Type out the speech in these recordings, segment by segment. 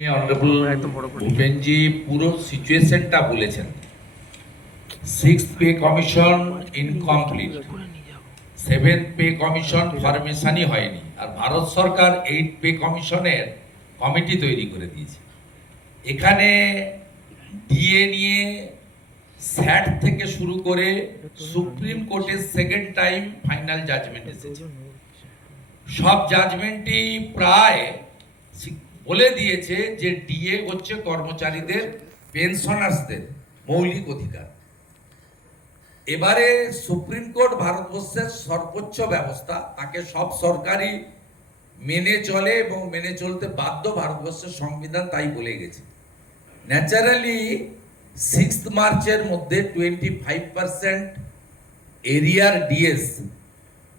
Honourable ভূপেনজি পুরো সিচুয়েশনটা বলেছেন। 6th pay commission incomplete, 7th pay commission ফরমেশনই হয়নি, আর ভারত সরকার 8th পে কমিশনের কমিটি তৈরি করে দিয়েছে। এখানে ডিএ নিয়ে স্যাট থেকে শুরু করে সুপ্রিম কোর্টের সেকেন্ড টাইম ফাইনাল জাজমেন্ট এসেছে। সব জাজমেন্টই প্রায় বলে দিয়েছে যে ডিএ হচ্ছে কর্মচারীদের, পেনশনার্সদের মৌলিক অধিকার। এবারে সুপ্রিম কোর্ট ভারতবর্ষের সর্বোচ্চ ব্যবস্থা, তাকে সব সরকারই মেনে চলে এবং মেনে চলতে বাধ্য, ভারতবর্ষের সংবিধান তাই বলে গেছে। ন্যাচারালি 6 মার্চের মধ্যে 25% এরিয়ার ডিএস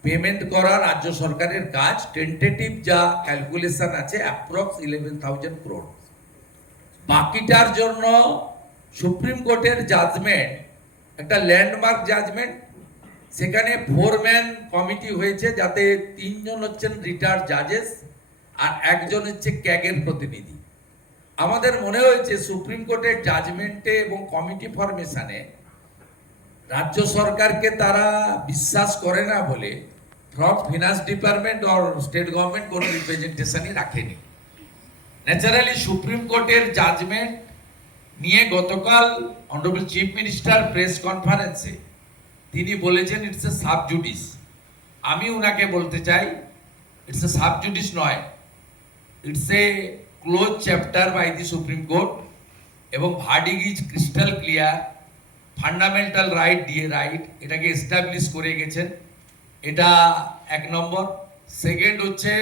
পেমেন্ট করা রাজ্য সরকারের কাজ। টেন্টেটিভ যা ক্যালকুলেশন আছে অ্যাপ্রক্স 11,000 crore। বাকিটার জন্য সুপ্রিম কোর্টের জাজমেন্ট একটা ল্যান্ডমার্ক জাজমেন্ট। সেখানে 4-man কমিটি হয়েছে, যাতে 3 জন হচ্ছেন রিটায়ার্ড জাজেস আর 1 জন হচ্ছে ক্যাগের প্রতিনিধি। আমাদের মনে হয়েছে সুপ্রিম কোর্টের জাজমেন্টে এবং কমিটি ফরমেশনে রাজ্য সরকারকে তারা বিশ্বাস করে না বলে ফ্রম ফিনান্স ডিপার্টমেন্ট আর স্টেট গভর্নমেন্ট কোনো রিপ্রেজেন্টেশনই রাখেনি। ন্যাচারালি সুপ্রিম কোর্টের জাজমেন্ট নিয়ে গতকাল অনারেবল চিফ মিনিস্টার প্রেস কনফারেন্সে তিনি বলেছেন ইটস এ সাব জুডিস। আমি উনাকে বলতে চাই ইটস এ সাব জুডিস নয়, it's a close chapter by the supreme court, এবং verdict is crystal clear. Fundamental right, DA right, এটাকে এস্টাবলিশ করে গেছেন। এটা 1 নম্বর। সেকেন্ড হচ্ছে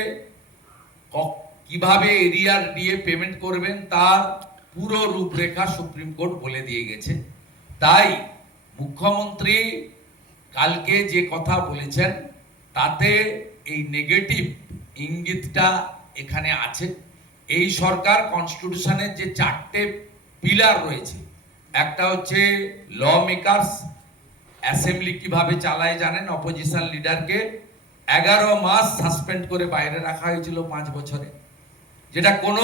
কিভাবে এরিয়ার ডিএ পেমেন্ট করবেন তার পুরো রূপরেখা সুপ্রিম কোর্ট বলে দিয়ে গেছে। তাই মুখ্যমন্ত্রী কালকে যে কথা বলেছেন তাতে এই নেগেটিভ ইঙ্গিতটা এখানে আছে। এই সরকার কনস্টিটিউশনের যে 4টে পিলার রয়েছে, একটা হচ্ছে ল মেকার্স, অ্যাসেম্বলি কিভাবে চালায় জানেন, অপোজিশন লিডারকে 11 মাস সাসপেন্ড করে বাইরে রাখা হয়েছিল 5 বছরে, যেটা কোনো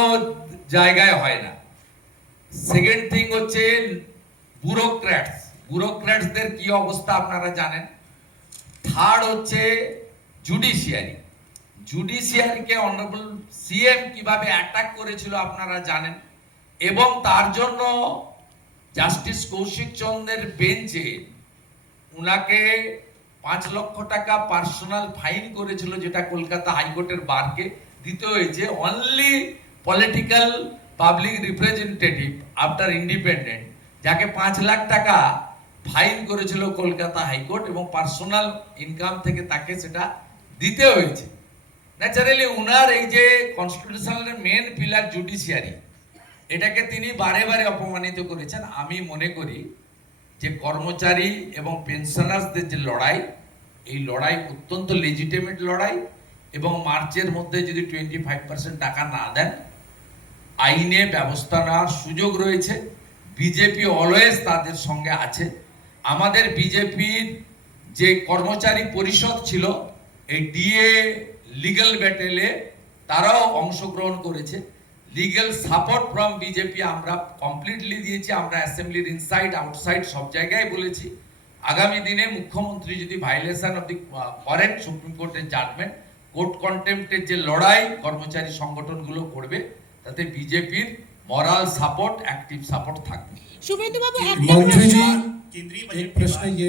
জায়গায় হয় না। সেকেন্ড থিং হচ্ছে ব্যুরোক্র্যাটসদের কি অবস্থা আপনারা জানেন। থার্ড হচ্ছে জুডিশিয়ারিকে অনারেবল সিএম কিভাবে অ্যাটাক করেছিল আপনারা জানেন, এবং তার জন্য জাস্টিস কৌশিক চন্দ্রের বেঞ্চে উনাকে 5 লক্ষ টাকা পার্সোনাল ফাইন করেছিল, যেটা কলকাতা হাইকোর্টের বারকে দিতে হয়েছে। Only political public representative after independent, যাকে 5 লাখ টাকা ফাইন করেছিল কলকাতা হাইকোর্ট, এবং পার্সোনাল ইনকাম থেকে তাকে সেটা দিতে হয়েছে। ন্যাচারালি উনার এই যে কনস্টিটিউশনাল মেন পিলার জুডিশিয়ারি, এটাকে তিনি বারে বারে অপমানিত করেছেন। আমি মনে করি যে কর্মচারী এবং পেনশনার্সদের যে লড়াই, এই লড়াই অত্যন্ত লেজিটিমেট লড়াই, এবং মার্চের মধ্যে যদি 25% টাকা না দেন আইনে ব্যবস্থা নেওয়ার সুযোগ রয়েছে। বিজেপি অলওয়েজ তাদের সঙ্গে আছে। আমাদের বিজেপির যে কর্মচারী পরিষদ ছিল এই ডিএ লিগ্যাল ব্যাটেলে, তারাও অংশগ্রহণ করেছে। লিগ্যাল সাপোর্ট ফ্রম বিজেপি আমরা কমপ্লিটলি দিয়েছি। আমরা অ্যাসেম্বলির ইনসাইড আউটসাইড সব জায়গায় বলেছি আগামী দিনে মুখ্যমন্ত্রী যদি ভাইলেশন অফ দি করেন সুপ্রিম কোর্টের জাজমেন্ট, কোর্ট কন্টেম্পটের যে লড়াই কর্মচারী সংগঠনগুলো করবে, তাতে বিজেপির মরাল সাপোর্ট, অ্যাক্টিভ সাপোর্ট থাকবে। शुभेंदु बाबू मंत्री जी एक प्रश्न ये